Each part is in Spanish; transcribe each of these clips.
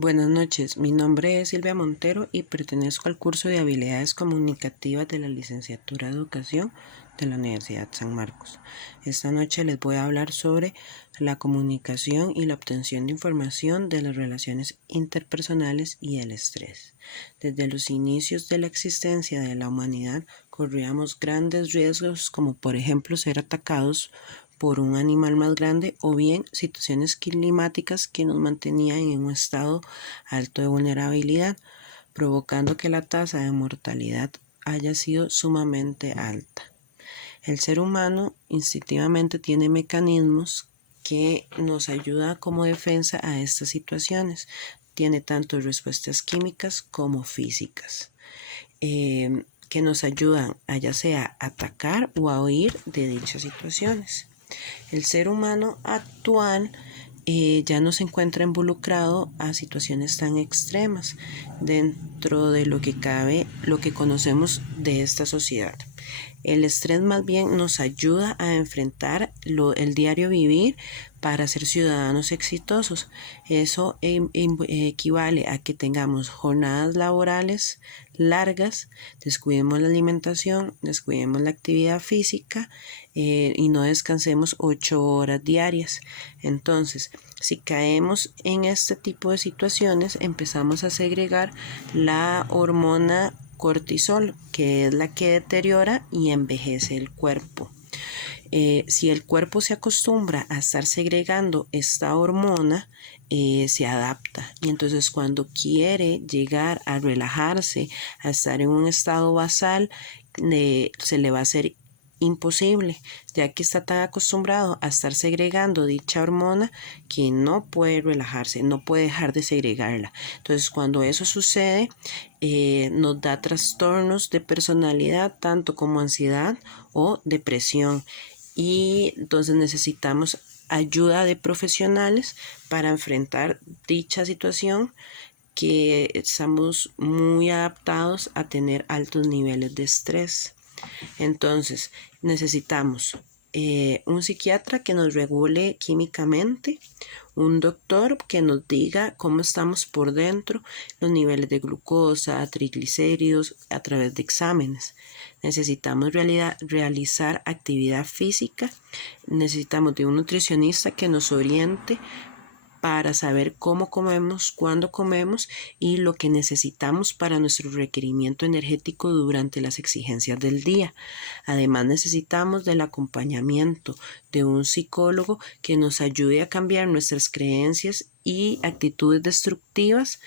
Buenas noches, mi nombre es Silvia Montero y pertenezco al curso de Habilidades Comunicativas de la Licenciatura de Educación de la Universidad San Marcos. Esta noche les voy a hablar sobre la comunicación y la obtención de información de las relaciones interpersonales y el estrés. Desde los inicios de la existencia de la humanidad corríamos grandes riesgos como por ejemplo ser atacados por un animal más grande o bien situaciones climáticas que nos mantenían en un estado alto de vulnerabilidad, provocando que la tasa de mortalidad haya sido sumamente alta. El ser humano instintivamente tiene mecanismos que nos ayudan como defensa a estas situaciones. Tiene tanto respuestas químicas como físicas. Que nos ayudan a ya sea atacar o a huir de dichas situaciones. El ser humano actual ya no se encuentra involucrado a situaciones tan extremas dentro de lo que cabe, lo que conocemos de esta sociedad. El estrés más bien nos ayuda a enfrentar el diario vivir para ser ciudadanos exitosos. Eso equivale a que tengamos jornadas laborales largas, descuidemos la alimentación, descuidemos la actividad física y no descansemos 8 horas diarias. Entonces, si caemos en este tipo de situaciones, empezamos a segregar la hormona cortisol, que es la que deteriora y envejece el cuerpo. Si el cuerpo se acostumbra a estar segregando esta hormona, se adapta y entonces cuando quiere llegar a relajarse, a estar en un estado basal, se le va a hacer imposible, ya que está tan acostumbrado a estar segregando dicha hormona que no puede relajarse, no puede dejar de segregarla. Entonces, cuando eso sucede, nos da trastornos de personalidad, tanto como ansiedad o depresión. Y entonces necesitamos ayuda de profesionales para enfrentar dicha situación, que estamos muy adaptados a tener altos niveles de estrés. Entonces, necesitamos un psiquiatra que nos regule químicamente, un doctor que nos diga cómo estamos por dentro, los niveles de glucosa, triglicéridos a través de exámenes. Necesitamos realizar actividad física, necesitamos de un nutricionista que nos oriente para saber cómo comemos, cuándo comemos y lo que necesitamos para nuestro requerimiento energético durante las exigencias del día. Además, necesitamos del acompañamiento de un psicólogo que nos ayude a cambiar nuestras creencias y actitudes destructivas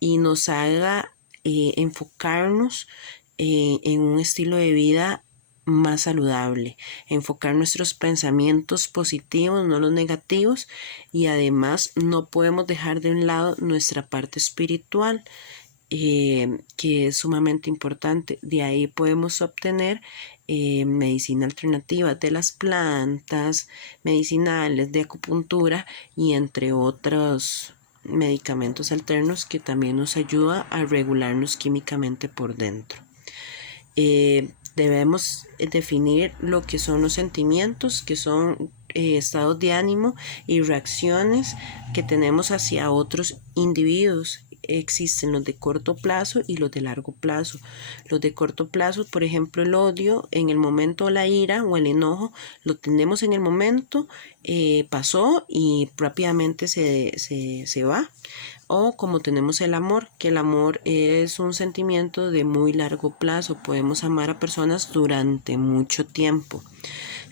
y nos haga enfocarnos en un estilo de vida más saludable, enfocar nuestros pensamientos positivos, no los negativos, y además no podemos dejar de un lado nuestra parte espiritual, que es sumamente importante. De ahí podemos obtener medicina alternativa de las plantas medicinales, de acupuntura y entre otros medicamentos alternos que también nos ayuda a regularnos químicamente por dentro. Debemos definir lo que son los sentimientos, que son estados de ánimo y reacciones que tenemos hacia otros individuos. Existen los de corto plazo y los de largo plazo. Los de corto plazo, por ejemplo, el odio, en el momento la ira o el enojo, lo tenemos en el momento, pasó y rápidamente se va. O como tenemos el amor, que el amor es un sentimiento de muy largo plazo. Podemos amar a personas durante mucho tiempo.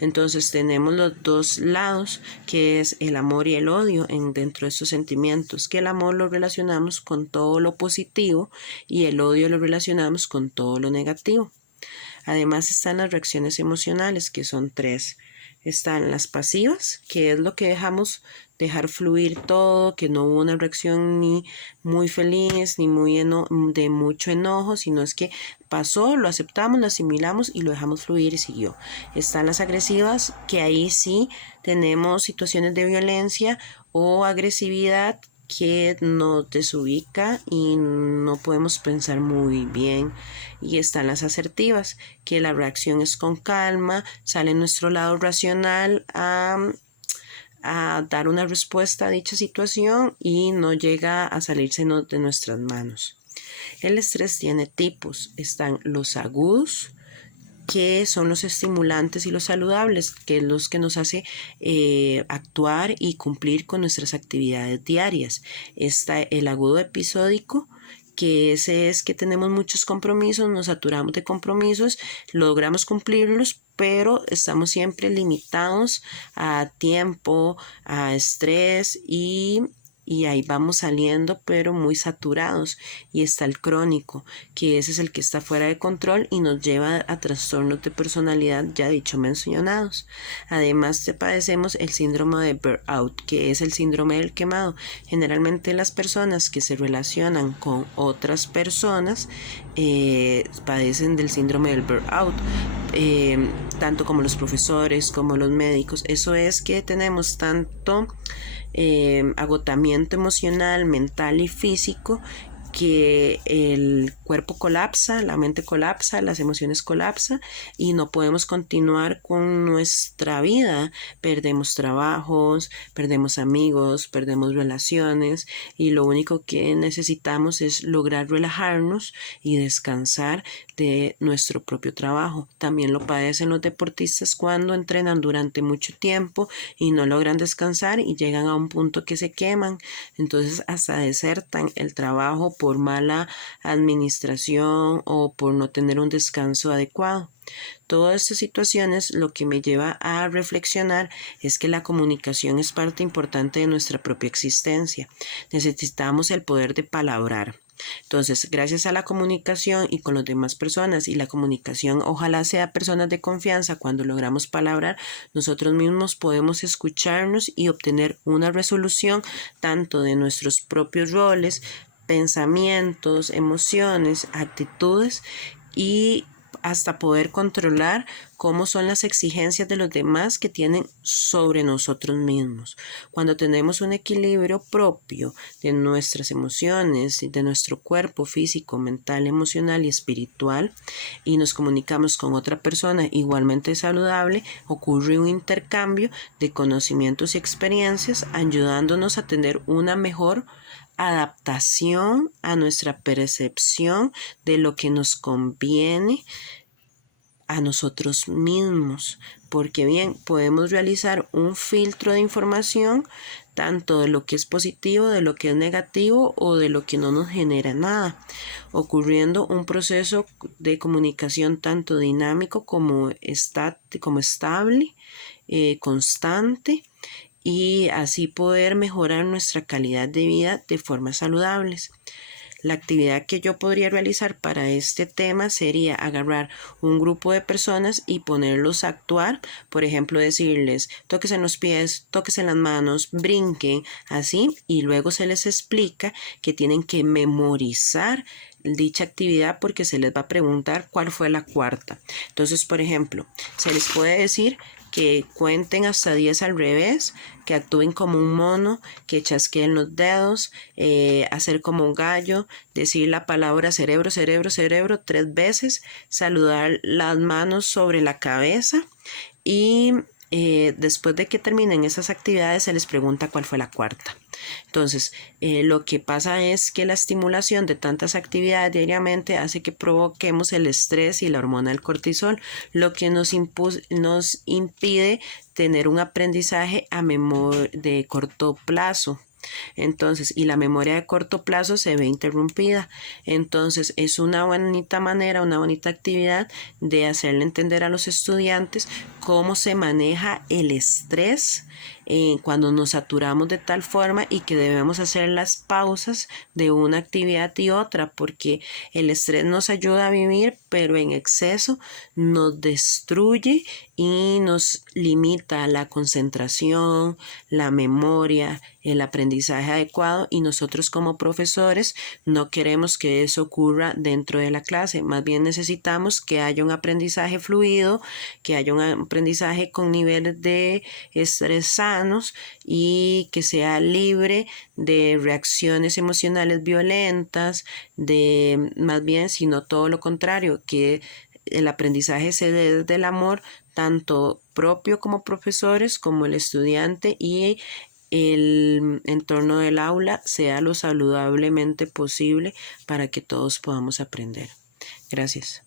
Entonces tenemos los dos lados, que es el amor y el odio dentro de estos sentimientos, que el amor lo relacionamos con todo lo positivo y el odio lo relacionamos con todo lo negativo. Además están las reacciones emocionales, que son 3. Están las pasivas, que es lo que dejar fluir todo, que no hubo una reacción ni muy feliz, ni de mucho enojo, sino es que pasó, lo aceptamos, lo asimilamos y lo dejamos fluir y siguió. Están las agresivas, que ahí sí tenemos situaciones de violencia o agresividad que nos desubica y no podemos pensar muy bien. Y están las asertivas, que la reacción es con calma, sale nuestro lado racional a a dar una respuesta a dicha situación y no llega a salirse de nuestras manos. El estrés tiene tipos. Están los agudos, que son los estimulantes, y los saludables, que es los que nos hace actuar y cumplir con nuestras actividades diarias. Está el agudo episódico, que ese es que tenemos muchos compromisos, nos saturamos de compromisos, logramos cumplirlos, pero estamos siempre limitados a tiempo, a estrés y ahí vamos saliendo, pero muy saturados. Y está el crónico, que ese es el que está fuera de control y nos lleva a trastornos de personalidad ya dicho mencionados. Además padecemos el síndrome de burnout, que es el síndrome del quemado. Generalmente las personas que se relacionan con otras personas padecen del síndrome del burnout, tanto como los profesores como los médicos. Eso es que tenemos tanto agotamiento emocional, mental y físico, que el cuerpo colapsa, la mente colapsa, las emociones colapsan y no podemos continuar con nuestra vida. Perdemos trabajos, perdemos amigos, perdemos relaciones, y lo único que necesitamos es lograr relajarnos y descansar de nuestro propio trabajo. También lo padecen los deportistas cuando entrenan durante mucho tiempo y no logran descansar y llegan a un punto que se queman. Entonces hasta desertan el trabajo por mala administración o por no tener un descanso adecuado. Todas estas situaciones lo que me lleva a reflexionar es que la comunicación es parte importante de nuestra propia existencia. Necesitamos el poder de palabrar. Entonces, gracias a la comunicación y con las demás personas, y la comunicación ojalá sea personas de confianza, cuando logramos palabrar, nosotros mismos podemos escucharnos y obtener una resolución tanto de nuestros propios roles, pensamientos, emociones, actitudes, y hasta poder controlar cómo son las exigencias de los demás que tienen sobre nosotros mismos. Cuando tenemos un equilibrio propio de nuestras emociones, de nuestro cuerpo físico, mental, emocional y espiritual, y nos comunicamos con otra persona igualmente saludable, ocurre un intercambio de conocimientos y experiencias, ayudándonos a tener una mejor adaptación a nuestra percepción de lo que nos conviene a nosotros mismos, porque bien, podemos realizar un filtro de información tanto de lo que es positivo, de lo que es negativo o de lo que no nos genera nada, ocurriendo un proceso de comunicación tanto dinámico como estable, constante, y así poder mejorar nuestra calidad de vida de formas saludables. La actividad que yo podría realizar para este tema sería agarrar un grupo de personas y ponerlos a actuar. Por ejemplo, decirles, tóquense en los pies, tóquense en las manos, brinquen, así, y luego se les explica que tienen que memorizar dicha actividad porque se les va a preguntar cuál fue la cuarta. Entonces, por ejemplo, se les puede decir que cuenten hasta 10 al revés, que actúen como un mono, que chasqueen los dedos, hacer como un gallo, decir la palabra cerebro, cerebro, cerebro 3 veces, saludar las manos sobre la cabeza, y después de que terminen esas actividades se les pregunta cuál fue la cuarta. Entonces, lo que pasa es que la estimulación de tantas actividades diariamente hace que provoquemos el estrés y la hormona del cortisol, lo que nos impide tener un aprendizaje de corto plazo. Entonces, y la memoria de corto plazo se ve interrumpida. Entonces, es una bonita manera, una bonita actividad de hacerle entender a los estudiantes cómo se maneja el estrés cuando nos saturamos de tal forma, y que debemos hacer las pausas de una actividad y otra, porque el estrés nos ayuda a vivir, pero en exceso nos destruye y nos limita la concentración, la memoria, el aprendizaje adecuado, y nosotros como profesores no queremos que eso ocurra dentro de la clase. Más bien necesitamos que haya un aprendizaje fluido, que haya un aprendizaje con niveles de estrés sanos y que sea libre de reacciones emocionales violentas, de más bien, sino todo lo contrario, que el aprendizaje se dé desde el amor, tanto propio como profesores, como el estudiante, y el entorno del aula sea lo saludablemente posible para que todos podamos aprender. Gracias.